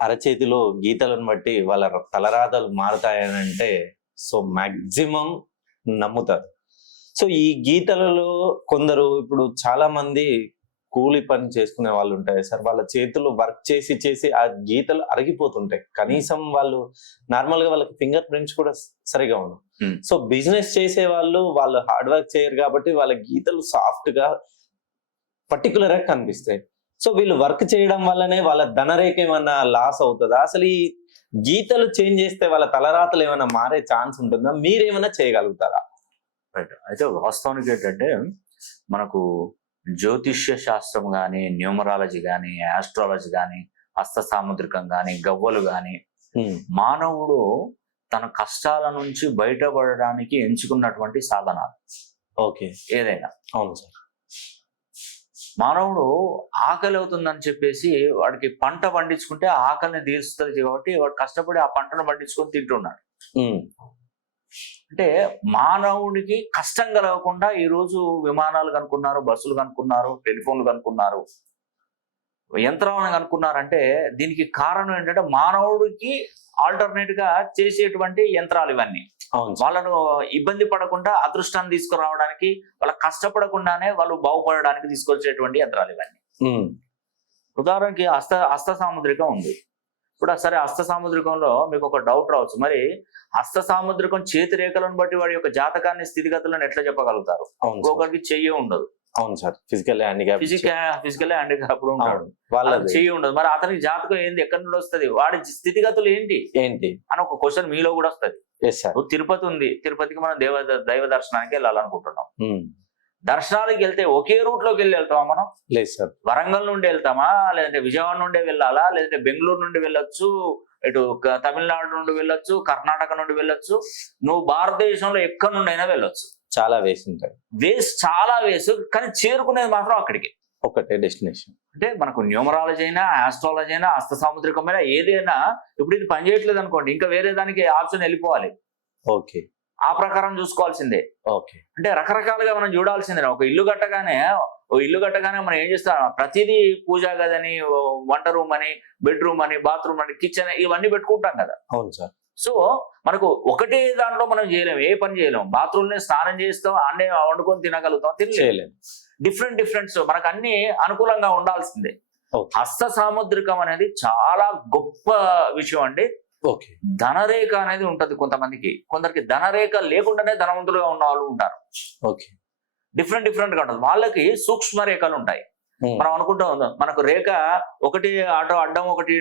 అరచేతిలో గీతలను బట్టి వాళ్ళ తలరాతలు మారతాయనంటే సో మాక్సిమం నమ్ముతారు. సో ఈ గీతలలో కొందరు ఇప్పుడు చాలా మంది కూలి పని చేసుకునే వాళ్ళు ఉంటాయి సార్. వాళ్ళ చేతులు వర్క్ చేసి చేసి ఆ గీతలు అరిగిపోతుంటాయి. కనీసం వాళ్ళు నార్మల్ గా వాళ్ళకి ఫింగర్ ప్రింట్స్ కూడా సరిగా ఉండవు. సో బిజినెస్ చేసే వాళ్ళు హార్డ్ వర్క్ చేయరు కాబట్టి వాళ్ళ గీతలు సాఫ్ట్ గా పర్టికులర్ గా కనిపిస్తాయి. సో వీళ్ళు వర్క్ చేయడం వల్లనే వాళ్ళ ధనరేఖ ఏమన్నా లాస్ అవుతుందా? అసలు ఈ గీతలు చేంజ్ చేస్తే వాళ్ళ తలరాతలు ఏమైనా మారే ఛాన్స్ ఉంటుందా? మీరేమైనా చేయగలుగుతారా? రైట్. అయితే వాస్తవానికి ఏంటంటే మనకు జ్యోతిష్య శాస్త్రం కానీ, న్యూమరాలజీ కానీ, ఆస్ట్రాలజీ కానీ, హస్త సాముద్రికం కానీ, గవ్వలు కానీ, మానవుడు తన కష్టాల నుంచి బయటపడడానికి ఎంచుకున్నటువంటి సాధనాలు. ఓకే. ఏదైనా. అవును సార్. మానవుడు ఆకలి అవుతుందని చెప్పేసి వాడికి పంట పండించుకుంటే ఆకలిని తీరుస్తుంది కాబట్టి వాడు కష్టపడి ఆ పంటను పండించుకొని తింటున్నాడు. అంటే మానవుడికి కష్టం కలగకుండా ఈరోజు విమానాలు కనుక్కున్నారు, బస్సులు కనుక్కున్నారు, టెలిఫోన్లు కనుక్కున్నారు, యంత్రాలను కనుక్కున్నారంటే దీనికి కారణం ఏంటంటే మానవుడికి ఆల్టర్నేట్ గా చేసేటువంటి యంత్రాలు ఇవన్నీ. వాళ్ళను ఇబ్బంది పడకుండా అదృష్టాన్ని తీసుకురావడానికి, వాళ్ళ కష్టపడకుండానే వాళ్ళు బాగుపడడానికి తీసుకొచ్చేటువంటి యంత్రాలు ఇవన్నీ. ఉదాహరణకి హస్త సాముద్రికం ఉంది. ఇప్పుడు సరే హస్త సాముద్రికంలో మీకు ఒక డౌట్ రావచ్చు, మరి హస్త సాముద్రికం చేతి రేఖలను బట్టి వాడి యొక్క జాతకాన్ని స్థితిగతులను ఎట్లా చెప్పగలుగుతారు? ఇంకొకరికి చెయ్యి ఉండదు. అవును సార్. ఫిజికల్ హ్యాండిక్యాప్డ్ ఉంటాడు, వాళ్ళకి చెయ్యి ఉండదు. మరి అతనికి జాతకం ఏంది, ఎక్కడి నుండి వస్తుంది, వాడి స్థితిగతులు ఏంటి అని ఒక క్వశ్చన్ మీలో కూడా వస్తుంది. తిరుపతి ఉంది, తిరుపతికి మనం దైవ దర్శనానికి వెళ్ళాలనుకుంటున్నాం. దర్శనానికి వెళ్తే ఒకే రూట్ లోకి వెళ్తామా మనం? లేదు సార్. వరంగల్ నుండి వెళ్తామా, లేదంటే విజయవాడ నుండి వెళ్ళాలా, లేదంటే బెంగళూరు నుండి వెళ్ళొచ్చు, ఇటు తమిళనాడు నుండి వెళ్ళొచ్చు, కర్ణాటక నుండి వెళ్ళొచ్చు, నువ్వు భారతదేశంలో ఎక్కడి నుండి అయినా వెళ్ళొచ్చు. చాలా వేస్ ఉంటాయి. చాలా వేసు, కానీ చేరుకునేది మాత్రం అక్కడికి ఒకటే డెస్టినేషన్. అంటే మనకు న్యూమరాలజీ అయినా, ఆస్ట్రాలజీ అయినా, హస్త సాముద్రికమైనా ఏదైనా ఇప్పుడు ఇది పనిచేయట్లేదు అనుకోండి, ఇంకా వేరే దానికి ఆప్షన్ వెళ్ళిపోవాలి. ఓకే. ఆ ప్రకారం చూసుకోవాల్సిందే. ఓకే. అంటే రకరకాలుగా మనం చూడాల్సిందే. ఒక ఇల్లు కట్టగానే మనం ఏం చేస్తాం, ప్రతిదీ పూజా గదని, వంట రూమ్ అని, బెడ్రూమ్ అని, బాత్రూమ్ అని, కిచెన్ ఇవన్నీ పెట్టుకుంటాం కదా. అవును సార్. సో మనకు ఒకటే దాంట్లో మనం చేయలేము, ఏ పని చేయలేము. బాత్రూమ్ స్నానం చేస్తాం, అన్నీ వండుకొని తినగలుగుతాం, తినలేము. డిఫరెంట్ మనకు అన్ని అనుకూలంగా ఉండాల్సిందే. హస్త సాముద్రికం అనేది చాలా గొప్ప విషయం అండి. ఓకే. ధనరేఖ అనేది ఉంటది కొంతమందికి, కొందరికి ధనరేఖ లేకుండానే ధనవంతులుగా ఉన్న వాళ్ళు ఉంటారు. ఓకే. డిఫరెంట్ గా ఉంటుంది. వాళ్ళకి సూక్ష్మ రేఖలు ఉంటాయి. మనం అనుకుంటాం మనకు రేఖ ఒకటి అడ్డం ఒకటి